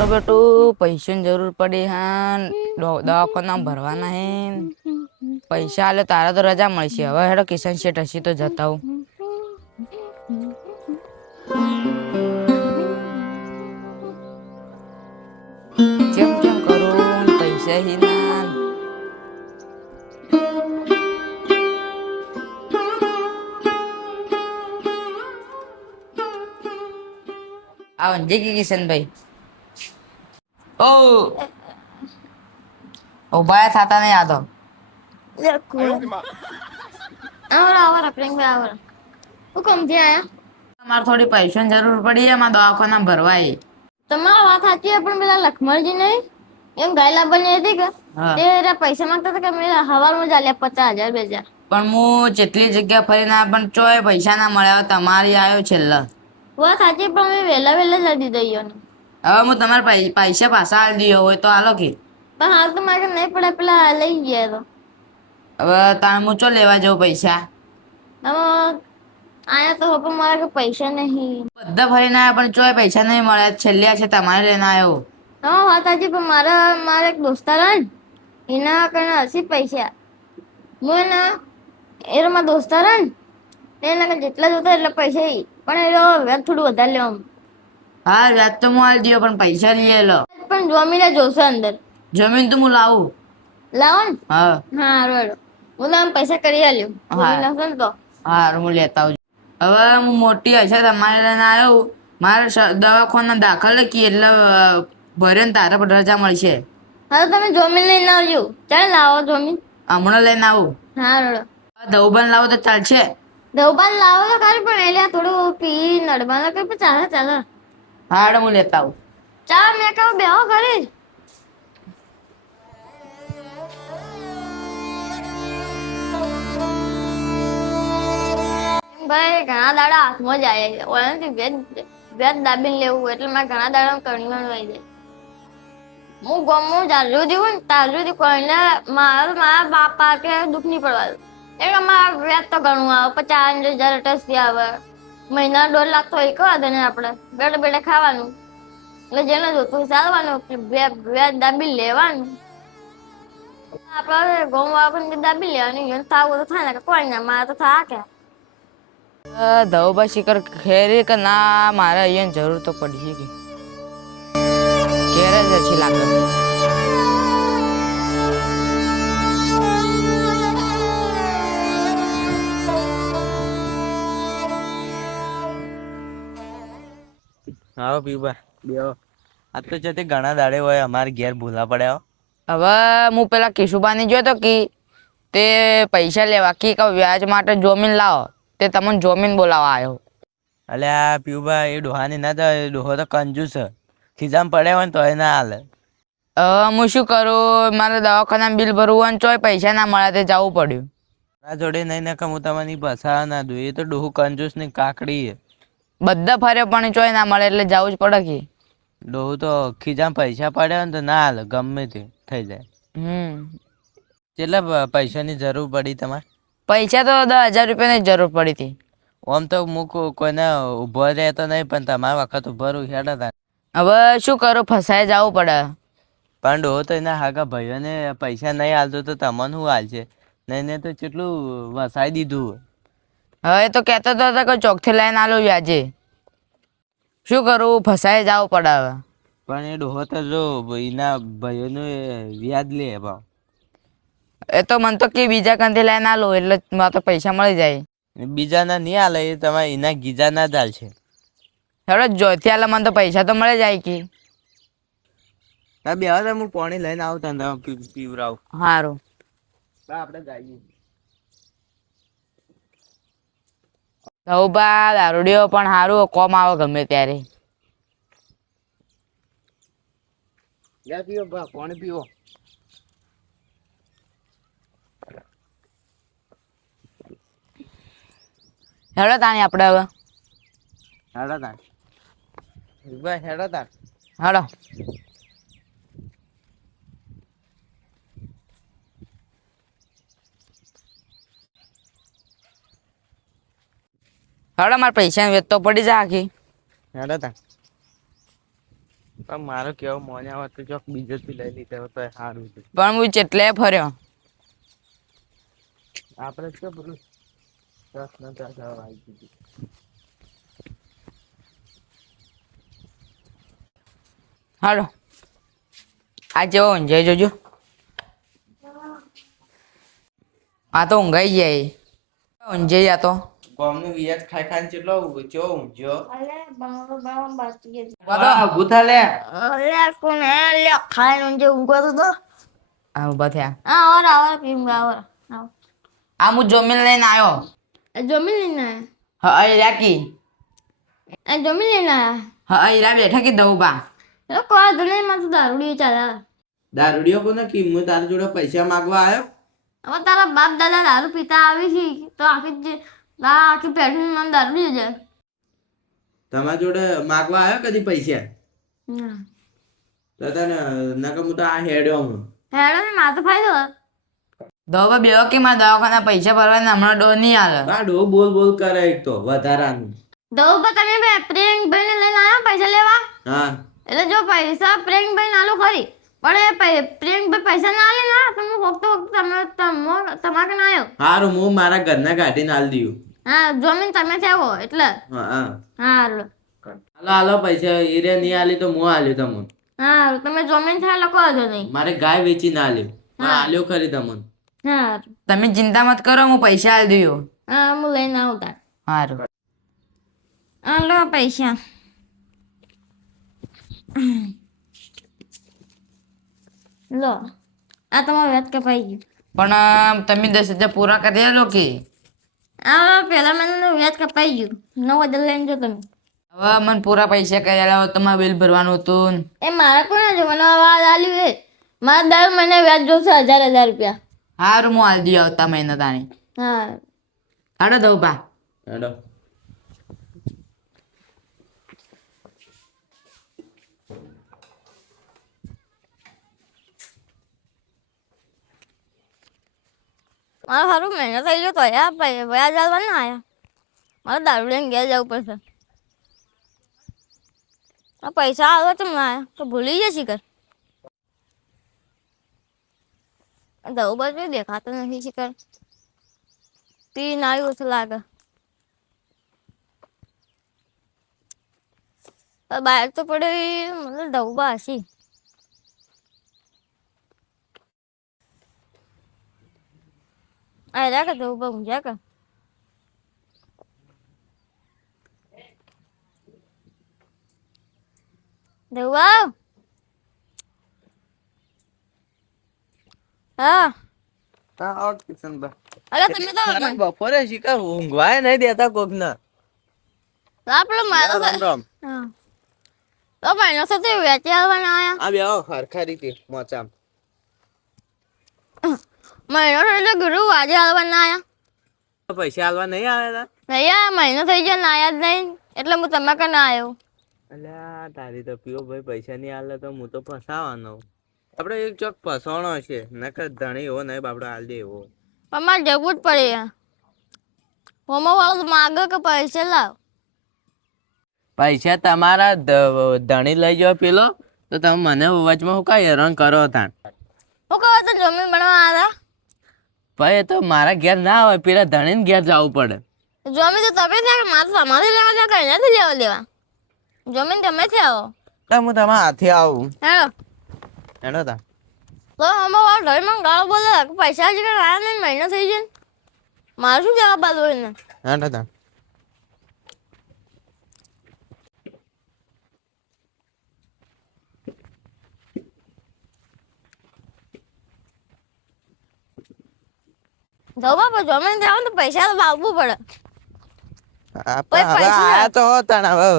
મારો બેટું પૈસાની જરૂર પડી હા દવાખાના ભરવાના હે પૈસા આલે તારા તો રજા મળશે હવે હેડો કિશન શેઠ હસી તો જતા હું જેમ જેમ કરું પૈસા હી ના આવજે કિશનભાઈ ઓ ઉભા થતા નહીં આતો ahora, ahora, prende ahora. હું કમથી આયા મારે થોડી પૈસાની જરૂર પડી એમાં દવાખાના ભરવાય તમારા વાત સાચી છે પણ પેલા લખમણજી નહીં એમ ગાયલા બની હતી કે હા તે પૈસા માંગતા હતા કે મેં હવારમાં જ આલ્યા 50,000 2,000 પણ હું જેટલી જગ્યા ફરીને પણ ચોય પૈસા ના મળ્યા તમારી આવ્યો છેલ્લા વાત સાચી પણ મેં વહેલા વહેલા જ દીધા ઈયોને હવે હું તમારા પૈસા પાછા આલી દીધો હોય તો આલો કે પણ હાલ તો મારે નહીં પડે પેલા લઈ ગયા તો હવે તાણ હું ચો લેવા જાઉં પૈસા તમે આયા તો પણ મારા કે પૈસા નહીં બધા ફરીને આવ્યા પણ ચોય પૈસા નહીં મળ્યા છેલ્લા છે તમારે લઈને આવ્યો હા વાત સાચી પણ મારા એક દોસ્તાર હે ને એના કને હસી પૈસા હું એના એ મારા દોસ્તાર હે ને એના કને જેટલા જોતા એટલા પૈસા ઈ પણ એ વ્યાજ થોડું વધારે લેવા હા વ્યાજ તો હું આલી દીધો પણ પૈસા લઈ લો પણ જમીને જોશે અંદર જમીન તો હું લાવું લાવો ને હા હા હારું હું તમે પૈસા કરી આલ્યો જમીન હશે ને તો હા હું લેતા આવું હવે હું મોટી હશે તમારે લઈને આવ્યો મારે દવાખાના દાખલ કી એટલે ભરે ને તારા પર રજા મળશે હા તો તમે જમીન લઈને આવજો ચાલ લાવો જમીન હમણાં લઈને આવું હા રડો દવબન લાવો તો ચાલશે દેવબાન લાવો તો ખરી પણ એટલે થોડું પી નડવાના કઈ પણ ચાલે ચાલે હા હાડો હું લેતા આવું ચાલ મેં કહું બેહો ખરી ભાઈ ઘણા દાડા હાથમાં જ આવ્યા છે ઓયાથી વેદ દાબીને લેવું એટલે મારે ઘણા દાડા કણીવાનું આવી જાય હું ગમું ચાલુ દીધું ને તાજુ દી કોઈને મારા બાપા કે દુઃખ નહીં પડવા દઉં એટલે અમારે વ્યાજ તો ઘણું આવે 50,000 અટસથી આવે મહિના 1.5 લાખ તો એક વાંધો નહીં આપણે બેઠે બેઠે ખાવાનું એટલે જેને જોતું ચાલવાનું વ્યાજ દાબી લેવાનું આપણે ઘઉં વાપરીને દાબી લેવાનું એને થાવું તો થાય ને કે કોઈ ના મારે તો થા કે ધવબા શિખર ખેરી કે ના મારે અહીંયા જરૂર તો પડી કે ઘેરે જ અછી લાગે આવો પીવા બેહો આ તો જતે ઘણા દાડે હોય અમારે ઘેર ભૂલા પડ્યા હવે હું પેલા કેશુબાની જોયો તો કે તે પૈસા લેવા કે વ્યાજ માટે જમીન લાવો તે તમને જમીન બોલાવા આવ્યો અલે આ પીવા એ ડોહાની ના તો ડોહો તો કંજૂસ ખીજામ પડ્યા હોય ને તો એ ના હાલે હવે હું શું કરું મારે દવાખાના બિલ ભરવું હોય ને ચોય પૈસા ના મળ્યા તે જવું પડ્યું આ જોડે નહીં ને હું તમારી પસાર ના દઉં એ તો ડોહું કંજૂસ ની કાકડી બધા ફરે પણ ચોય ના મળે એટલે જવું જ પડે કે ડોહું તો ખીજામ પૈસા પડ્યા હોય ને તો ના હાલે ગમે તે થઈ જાય કેટલા પૈસાની જરૂર પડી તમારે પૈસા તો 10,000 રૂપિયાની જરૂર પડી હતી આમ તો હું કોઈને ઉભો રહેતો નહીં પણ તમારા વખત ઉભો રહું હેડા હતા હવે શું કરું ફસાઈ જવું પડે પણ ડોહો તો એના હાગા ભાઈઓને પૈસા નહીં હાલતો તો તમને શું હાલશે નહીં ને તો કેટલું વસાઈ દીધું હવે તો કહેતો હતો કે ચોકથી લઈને આલો વ્યાજે શું કરું ફસાઈ જવું પડે હવે પણ એ ડોહો તો જો એના ભાઈઓનું વ્યાજ લે ભાવ એ તો મને તો કે બીજા કંથી લઈને આલો એટલે મારે તો પૈસા મળી જાય બીજાના નહીં હાલે એ તમારે એના ગીજા ના જ હાલશે હેડો જોઈથી હાલે મને તો પૈસા તો મળી જાય કે બે હવે હું પાણી લઈને આવતા ને પીવરાવ સારું આપણે જઈએ ધવબા દારૂડિયો પણ સારું કોમ આવે ગમે ત્યારે પીવો બા પાણી પીવો હેડો તાણી આપણે હવે હેડો તાર હેડો તાર હેડો હેડો મારે પૈસા વેચ તો પડી જાય આખી હેડો તાર પણ મારો કેવો મોને આવે તો ચોક બીજેથી લઈ લીધો તો સારું છે. પણ હું ચેટલે ફર્યો. આપણે શું પેલું 10 ના 10 આવી ગયું. હાલો આ જેવો ઊંઝાઈ જોજો. આ તો ઊંઘાઈ જાય ઊંઝાઈ આ તો. ગોમનું વિયાજ ખાઈ ખાઈને ચેટલો ઊંચો ઊંઘ્યો. અલે બામ બાકી ઊભું થા લે. અલે કોણ લે ખાઈને જે ઊંઘતો તો આ ઊભા થયા. આ ઓર પીમ આવો આ હું જમીન લઈને આવ્યો. જમી લેના હા અહીં રાખી. આ જમી લેના હા અહીં રા બેઠા કે દઉં બા. એ કોઈ દને માં તો દારૂડી ચાલે. દારૂડિયો કોને કિંમત તારી જોડે પૈસા માંગવા આવ્યો. હવે તારા બાપ દાદા દારૂ પીતા આવી છે તો આખી પેઢી મને દારૂડી જાય. તમારા જોડે માંગવા આવ્યો કદી પૈસા તો તને નકર હું તો આ હેડ્યો હું. હેડો ને માથે ફાયદો દવા બેવો કે મારા દવાખાના પૈસા ભરવાના હમણાં ડો નહીં હાલે. આ ડો બોલ બોલ કરે એક તો વધારાનું. દઉં પર તમે પ્રિયંક ભાઈને લઈને આવ્યા પૈસા લેવા. હા એટલે જો પૈસા પ્રિયંક ભાઈ નાલો ખરી પણ એ પ્રિયંક ભાઈ પૈસા ના લે ના તો હું વખતે તમારે ના આવ્યો. હારું હું મારા ઘરના કાઢીને હાલ દઉં. હા જમીન તમે થયો એટલે હા હા હારું હાલો હાલો પૈસા હીરે નહીં આલી તો હું આલ્યો તમને. હારું તમે જમીન થયા લખો છો નહીં. મારે ગાય વેચી ના આલ્યો પણ આલ્યો ખરી તમને. હારું તમે ચિંતા મત કરો હું પૈસા આલી દઉં. હા હું લઈને આવતા. સારું હા લો પૈસા. લો આ તમારું વ્યાજ કપાઈ ગયું. પણ તમે 10,000 પૂરા કરી આલો કે. આ પહેલા મહિનાનું વ્યાજ કપાઈ ગયું 9,000 લઈને જો તમે. હવે મને પૂરા પૈસા કરી આલો તમારે બિલ ભરવાનું હતું. એ મારા કોને જો મને આવાજ આલ્યું એ મારા દર મહિને વ્યાજ જોશે 1,000 રૂપિયા. સારું હું આલી દઉં આવતા મહિના તાણી. હા હાડો દઉં બા. હેડો મારે સારું મહિનો થઈ ગયો તો વ્યાજ આવવા ના આવ્યા. મારે દારૂ લઈને ઘેર જવું પડશે. આ પૈસા આવે તો ના આવ્યા તો ભૂલી જાય શિખર. દવું બધું દેખાતું નથી શિખર. પી ના આવ્યું ઓછું લાગે. બહાર તો પડે મતલબ દવું હસી. આયરા કે દવું ઊંઝા કે દવા હા અરે તમે તો બપોરે શીખર ઊંઘવાય નહીં દેતા કોક ને. આપણો મારો રામ હા તો મહિનો સાથે વેચી આવવાના આયા. આ બે હરખા રીતે મોચામ મહિનો એટલે ગુરુ આજે આવવાના આયા. પૈસા આલવા નહીં આવ્યા નહીં આ મહિનો થઈ ગયો ના આયા જ નહીં એટલે હું તમે કે ના આવ્યો. અલ્યા તારી તો પીઓ ભાઈ પૈસા નહીં આલે તો હું તો ફસાવાનો. આપડે એક ચોક ફસવાનો છે નકર ધણી એવો નહીં બાપડો હાલ દે એવો. પણ મારે જવું જ પડે. હોમો વાળો માગે કે પૈસા લાવ. પૈસા તમારા ધણી લઈ જાવ પેલો તો તમે મને વચમાં હું કઈ હેરાન કરો તાણ. હું કહો તો જમીન બનાવવા આવ્યા. ભાઈ તો મારા ઘેર ના હોય પેલા ધણીને ઘેર જવું પડે. જમીન તો તમે છે કે મારે તમારે લેવા છે કઈ નથી લેવા દેવા. જમીન તમે છે આવો હું તમારા હાથે આવું હેડો હેડો તા. તો હોમો વાળો ઘરમાં ગાળો બોલે કે પૈસા હજી કઈ આવ્યા નહીં મહિનો થઈ જાય. મારે શું જવાબ આલો એને. હેડો તા. જાઓ બાપા જમીન દેવા તો પૈસા તો વાવવું પડે. હવે આયા તો હોતા ને હવે.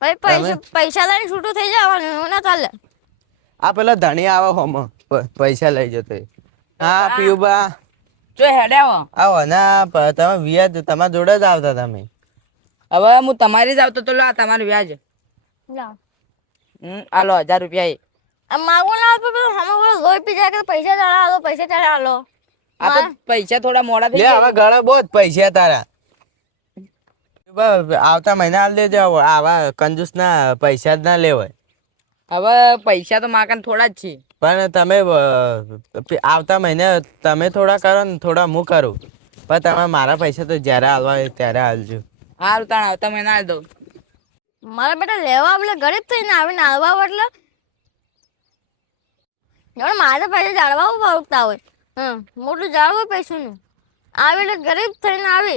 ભાઈ પૈસા લઈને છૂટું થઈ જવાનું એવું ના ચાલે. આ પેલા ધણી આવે હોમ પૈસા લઈ જતો. હા પીયુબા જો હેડ્યા આવો ના તમે વ્યાજ તમારા જોડે જ આવતા તમે. હવે હું તમારી જ આવતો તો લો આ તમારું વ્યાજ. લાવ આલો 1,000 રૂપિયા. આ માગો ના આપે તો હમો વાળો લોહી પી જાય કે પૈસા ચાલે આલો પૈસા ચાલે આલો. આ તો પૈસા થોડા મોડા થઈ લે હવે ગળે બહુ જ પૈસા તારા. આવતા મહિના હાલ દેજો આવા કંજૂસ ના પૈસા જ ના લેવાય. હવે પૈસા તો મારા કન થોડા જ છે. પણ તમે આવતા મહિને તમે થોડા કરો ને થોડા હું કરું, પણ તમે મારા પૈસા તો જ્યારે હાલવા હોય ત્યારે હાલજો. હારું તાણ આવતા મહિના આલ દઉં. મારા બેટા લેવા એટલે ગરીબ થઈને આવીને હાલવા એટલે મારે પૈસા જાળવા પડતા હોય. મોટું જાળવું પૈસાનું આવે એટલે ગરીબ થઈને આવે